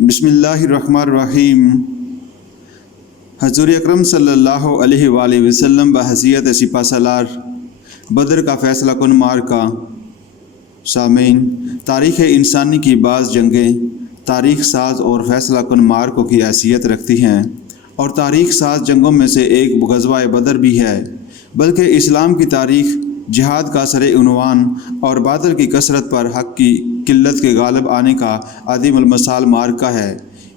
بسم اللہ الرحمن الرحیم۔ حضور اکرم صلی اللہ علیہ وآلہ وسلم بحیثیت سپہ سالار بدر کا فیصلہ کن معرکہ۔ سامعین، تاریخ انسانی کی بعض جنگیں تاریخ ساز اور فیصلہ کن معرکوں کی حیثیت رکھتی ہیں، اور تاریخ ساز جنگوں میں سے ایک غزوہ بدر بھی ہے، بلکہ اسلام کی تاریخ جہاد کا سر عنوان اور باطل کی کثرت پر حق کی قلت کے غالب آنے کا عظیم المثال معرکہ ہے۔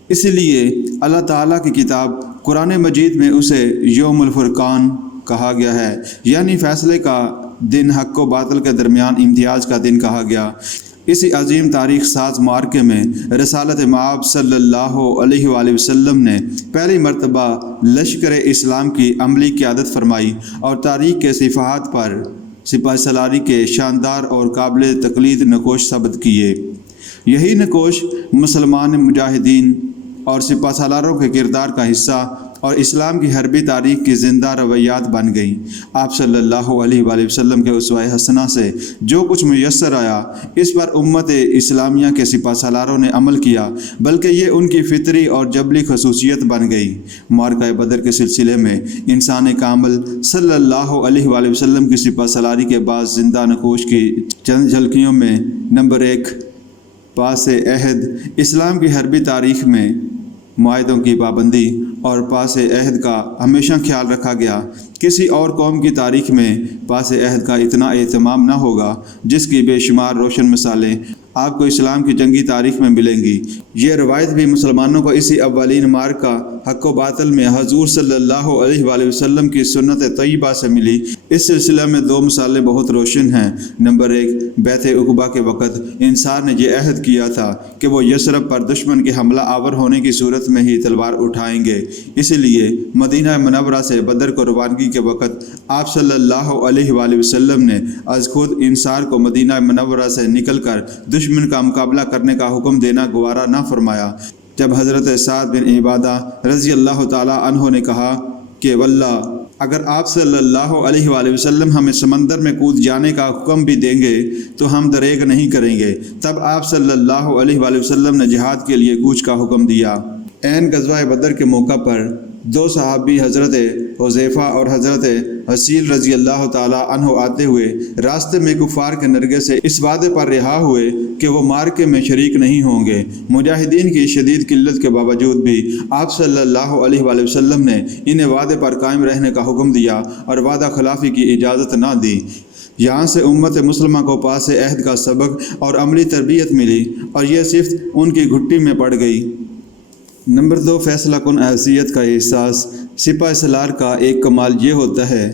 اس لیے اللہ تعالیٰ کی کتاب قرآن مجید میں اسے یوم الفرقان کہا گیا ہے، یعنی فیصلے کا دن، حق و باطل کے درمیان امتیاز کا دن کہا گیا۔ اسی عظیم تاریخ ساز معرکے میں رسالت مآب صلی اللہ علیہ وآلہ وسلم نے پہلی مرتبہ لشکر اسلام کی عملی قیادت فرمائی اور تاریخ کے صفحات پر سپہ سالاری کے شاندار اور قابل تقلید نقوش ثبت کیے۔ یہی نقوش مسلمان مجاہدین اور سپہ سالاروں کے کردار کا حصہ اور اسلام کی حربی تاریخ کی زندہ روایات بن گئیں۔ آپ صلی اللہ علیہ وآلہ وسلم کے اسوہ حسنہ سے جو کچھ میسر آیا، اس پر امت اسلامیہ کے سپہ سالاروں نے عمل کیا، بلکہ یہ ان کی فطری اور جبلی خصوصیت بن گئی۔ معرکہ بدر کے سلسلے میں انسان کامل صلی اللہ علیہ وآلہ وسلم کی سپہ سالاری کے بعد زندہ نقوش کی چند جھلکیوں میں نمبر 1، پاس عہد۔ اسلام کی حربی تاریخ میں معاہدوں کی پابندی اور پاس عہد کا ہمیشہ خیال رکھا گیا۔ کسی اور قوم کی تاریخ میں پاس عہد کا اتنا اہتمام نہ ہوگا، جس کی بے شمار روشن مثالیں آپ کو اسلام کی جنگی تاریخ میں ملیں گی۔ یہ روایت بھی مسلمانوں کو اسی اولین معرکہ حق و باطل میں حضور صلی اللہ علیہ وآلہ وسلم کی سنت طیبہ سے ملی۔ اس سلسلہ میں 2 مثالیں بہت روشن ہیں۔ نمبر 1، بیعت عقبہ کے وقت انصار نے یہ عہد کیا تھا کہ وہ یثرب پر دشمن کے حملہ آور ہونے کی صورت میں ہی تلوار اٹھائیں گے، اس لیے مدینہ منورہ سے بدر کو روانگی کے وقت آپ صلی اللہ علیہ وآلہ وسلم نے از خود انصار کو مدینہ منورہ سے نکل کر دشمن کا مقابلہ کرنے کا حکم دینا گوارا نہ فرمایا۔ جب حضرت سعد بن عبادہ رضی اللہ تعالیٰ عنہ نے کہا کہ واللہ اگر آپ صلی اللہ علیہ وآلہ وسلم ہمیں سمندر میں کود جانے کا حکم بھی دیں گے تو ہم دریغ نہیں کریں گے، تب آپ صلی اللہ علیہ وآلہ وسلم نے جہاد کے لیے کوچ کا حکم دیا۔ عین غزوہ بدر کے موقع پر 2 صحابی حضرت حذیفہ اور حضرت حسیل رضی اللہ تعالیٰ عنہ آتے ہوئے راستے میں کفار کے نرغے سے اس وعدے پر رہا ہوئے کہ وہ معرکے میں شریک نہیں ہوں گے۔ مجاہدین کی شدید قلت کے باوجود بھی آپ صلی اللہ علیہ وآلہ وسلم نے انہیں وعدے پر قائم رہنے کا حکم دیا اور وعدہ خلافی کی اجازت نہ دی۔ یہاں سے امت مسلمہ کو پاس عہد کا سبق اور عملی تربیت ملی، اور یہ صفت ان کی گھٹی میں پڑ گئی۔ نمبر 2، فیصلہ کن حیثیت کا احساس۔ سپہ سالار کا ایک کمال یہ ہوتا ہے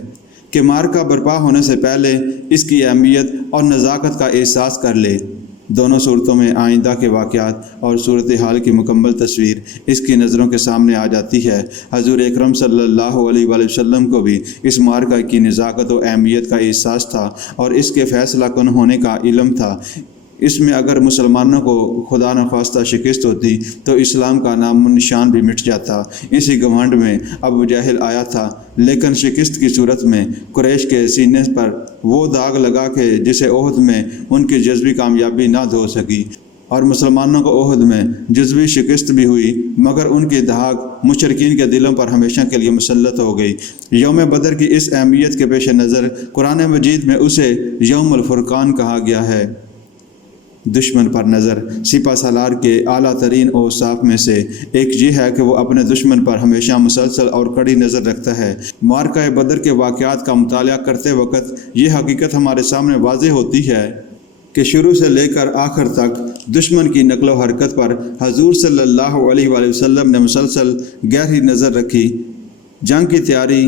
کہ معرکہ برپا ہونے سے پہلے اس کی اہمیت اور نزاکت کا احساس کر لے۔ دونوں صورتوں میں آئندہ کے واقعات اور صورتحال کی مکمل تصویر اس کی نظروں کے سامنے آ جاتی ہے۔ حضور اکرم صلی اللہ علیہ وآلہ وسلم کو بھی اس معرکہ کی نزاکت و اہمیت کا احساس تھا اور اس کے فیصلہ کن ہونے کا علم تھا۔ اس میں اگر مسلمانوں کو خدا نخواستہ شکست ہوتی تو اسلام کا نام و نشان بھی مٹ جاتا۔ اسی گھمنڈ میں ابو جہل آیا تھا، لیکن شکست کی صورت میں قریش کے سینے پر وہ داغ لگا کہ جسے احد میں ان کی جذبی کامیابی نہ دھو سکی، اور مسلمانوں کو احد میں جذبی شکست بھی ہوئی، مگر ان کی دھاک مشرکین کے دلوں پر ہمیشہ کے لیے مسلط ہو گئی۔ یوم بدر کی اس اہمیت کے پیش نظر قرآن مجید میں اسے یوم الفرقان کہا گیا ہے۔ دشمن پر نظر سپہ سالار کے اعلیٰ ترین اوصاف میں سے ایک یہ ہے کہ وہ اپنے دشمن پر ہمیشہ مسلسل اور کڑی نظر رکھتا ہے۔ معرکہ بدر کے واقعات کا مطالعہ کرتے وقت یہ حقیقت ہمارے سامنے واضح ہوتی ہے کہ شروع سے لے کر آخر تک دشمن کی نقل و حرکت پر حضور صلی اللہ علیہ وآلہ وسلم نے مسلسل گہری نظر رکھی۔ جنگ کی تیاری،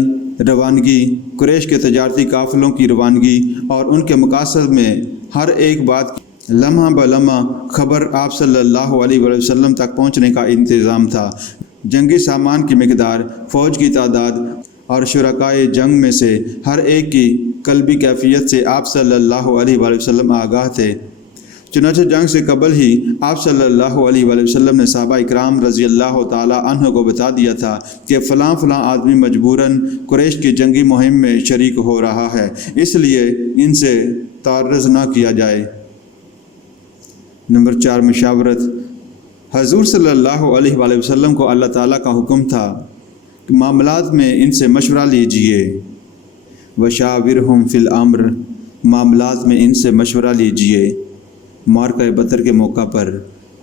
روانگی، قریش کے تجارتی قافلوں کی روانگی اور ان کے مقاصد میں ہر ایک بات لمحہ بلمحہ خبر آپ صلی اللہ علیہ وآلہ وسلم تک پہنچنے کا انتظام تھا۔ جنگی سامان کی مقدار، فوج کی تعداد اور شرکائے جنگ میں سے ہر ایک کی قلبی کیفیت سے آپ صلی اللہ علیہ وآلہ وسلم آگاہ تھے۔ چنانچہ جنگ سے قبل ہی آپ صلی اللہ علیہ وآلہ وسلم نے صحابہ اکرام رضی اللہ تعالیٰ عنہ کو بتا دیا تھا کہ فلاں فلاں آدمی مجبوراً قریش کی جنگی مہم میں شریک ہو رہا ہے، اس لیے ان سے تعرض نہ کیا جائے۔ نمبر 4، مشاورت۔ حضور صلی اللہ علیہ وآلہ وسلم کو اللہ تعالیٰ کا حکم تھا کہ معاملات میں ان سے مشورہ لیجئے، وشاورہم فی الامر، معاملات میں ان سے مشورہ لیجئے۔ معرکہ بدر کے موقع پر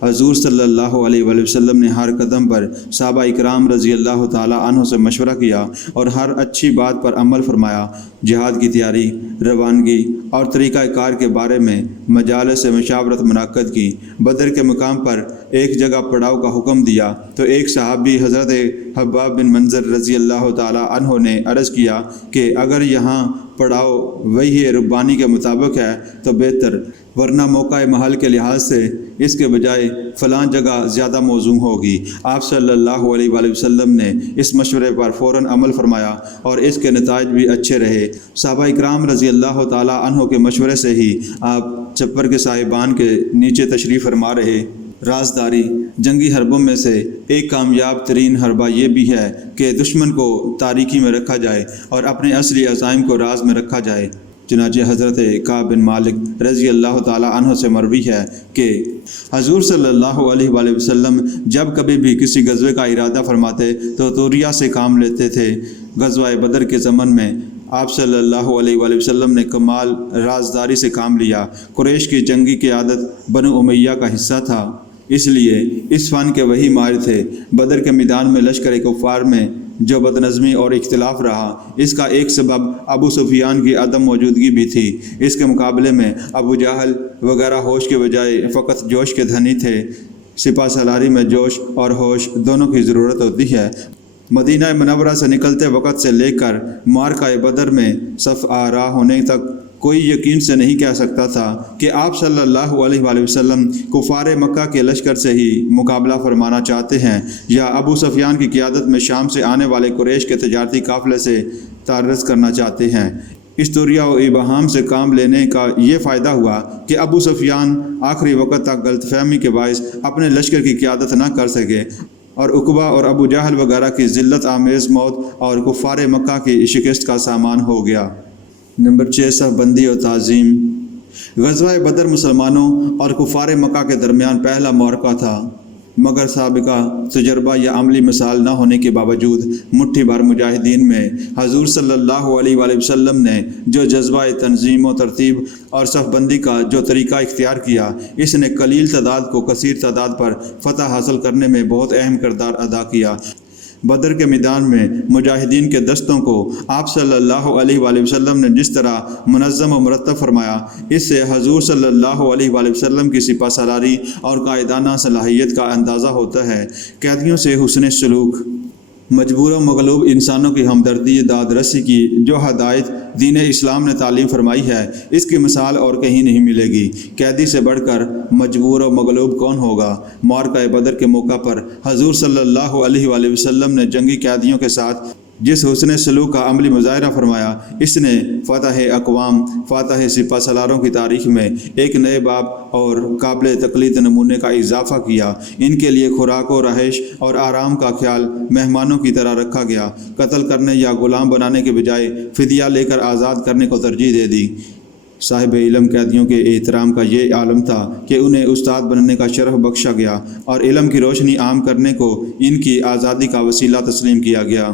حضور صلی اللہ علیہ وآلہ وسلم نے ہر قدم پر صحابہ اکرام رضی اللہ تعالیٰ عنہ سے مشورہ کیا اور ہر اچھی بات پر عمل فرمایا۔ جہاد کی تیاری، روانگی اور طریقہ کار کے بارے میں مجالس سے مشاورت منعقد کی۔ بدر کے مقام پر ایک جگہ پڑاؤ کا حکم دیا تو ایک صحابی حضرت حباب بن منظر رضی اللہ تعالیٰ عنہ نے عرض کیا کہ اگر یہاں پڑاؤ وحی ربانی کے مطابق ہے تو بہتر، ورنہ موقع محل کے لحاظ سے اس کے بجائے فلاں جگہ زیادہ موزوں ہوگی۔ آپ صلی اللہ علیہ وآلہ وسلم نے اس مشورے پر فوراً عمل فرمایا اور اس کے نتائج بھی اچھے رہے۔ صحابہ اکرام رضی اللہ تعالیٰ عنہ کے مشورے سے ہی آپ چپر کے صاحبان کے نیچے تشریف فرما رہے۔ رازداری جنگی حربوں میں سے ایک کامیاب ترین حربہ یہ بھی ہے کہ دشمن کو تاریکی میں رکھا جائے اور اپنے اصلی عزائم کو راز میں رکھا جائے۔ چنانچہ حضرت کعب بن مالک رضی اللہ تعالیٰ عنہ سے مروی ہے کہ حضور صلی اللہ علیہ وآلہ وسلم جب کبھی بھی کسی غزوے کا ارادہ فرماتے تو توریا سے کام لیتے تھے۔ غزوہ بدر کے زمن میں آپ صلی اللہ علیہ وآلہ وسلم نے کمال رازداری سے کام لیا۔ قریش کی جنگی قیادت بنو امیہ کا حصہ تھا، اس لیے اس فن کے وہی ماہر تھے۔ بدر کے میدان میں لشکر کفار میں جو بدنظمی اور اختلاف رہا، اس کا ایک سبب ابو سفیان کی عدم موجودگی بھی تھی۔ اس کے مقابلے میں ابو جہل وغیرہ ہوش کے بجائے فقط جوش کے دھنی تھے۔ سپہ سالاری میں جوش اور ہوش دونوں کی ضرورت ہوتی ہے۔ مدینہ منورہ سے نکلتے وقت سے لے کر معرکہ بدر میں صف آرا ہونے تک کوئی یقین سے نہیں کہہ سکتا تھا کہ آپ صلی اللہ علیہ وآلہ وسلم کفار مکہ کے لشکر سے ہی مقابلہ فرمانا چاہتے ہیں یا ابو سفیان کی قیادت میں شام سے آنے والے قریش کے تجارتی قافلے سے تعرض کرنا چاہتے ہیں۔ اس طوریہ و ابہام سے کام لینے کا یہ فائدہ ہوا کہ ابو سفیان آخری وقت تک غلط فہمی کے باعث اپنے لشکر کی قیادت نہ کر سکے اور عقبہ اور ابو جہل وغیرہ کی ذلت آمیز موت اور کفار مکہ کی شکست کا سامان ہو گیا۔ نمبر 6، صف بندی اور تعظیم۔ غزوہ بدر مسلمانوں اور کفار مکہ کے درمیان پہلا معرکہ تھا، مگر سابقہ تجربہ یا عملی مثال نہ ہونے کے باوجود مٹھی بھر مجاہدین میں حضور صلی اللہ علیہ وآلہ وسلم نے جو جذبہ تنظیم و ترتیب اور صف بندی کا جو طریقہ اختیار کیا، اس نے قلیل تعداد کو کثیر تعداد پر فتح حاصل کرنے میں بہت اہم کردار ادا کیا۔ بدر کے میدان میں مجاہدین کے دستوں کو آپ صلی اللہ علیہ وآلہ وسلم نے جس طرح منظم و مرتب فرمایا، اس سے حضور صلی اللہ علیہ وآلہ وسلم کی سپہ سالاری اور قائدانہ صلاحیت کا اندازہ ہوتا ہے۔ قیدیوں سے حسن سلوک، مجبور و مغلوب انسانوں کی ہمدردی، داد رسی کی جو ہدایت دین اسلام نے تعلیم فرمائی ہے، اس کی مثال اور کہیں نہیں ملے گی۔ قیدی سے بڑھ کر مجبور و مغلوب کون ہوگا؟ معرکہ بدر کے موقع پر حضور صلی اللہ علیہ وآلہ وسلم نے جنگی قیدیوں کے ساتھ جس حسن سلوک کا عملی مظاہرہ فرمایا، اس نے فتح اقوام، فاتح سپہ سالاروں کی تاریخ میں ایک نئے باب اور قابل تقلید نمونے کا اضافہ کیا۔ ان کے لیے خوراک و رہائش اور آرام کا خیال مہمانوں کی طرح رکھا گیا۔ قتل کرنے یا غلام بنانے کے بجائے فدیہ لے کر آزاد کرنے کو ترجیح دے دی۔ صاحب علم قیدیوں کے احترام کا یہ عالم تھا کہ انہیں استاد بننے کا شرف بخشا گیا اور علم کی روشنی عام کرنے کو ان کی آزادی کا وسیلہ تسلیم کیا گیا۔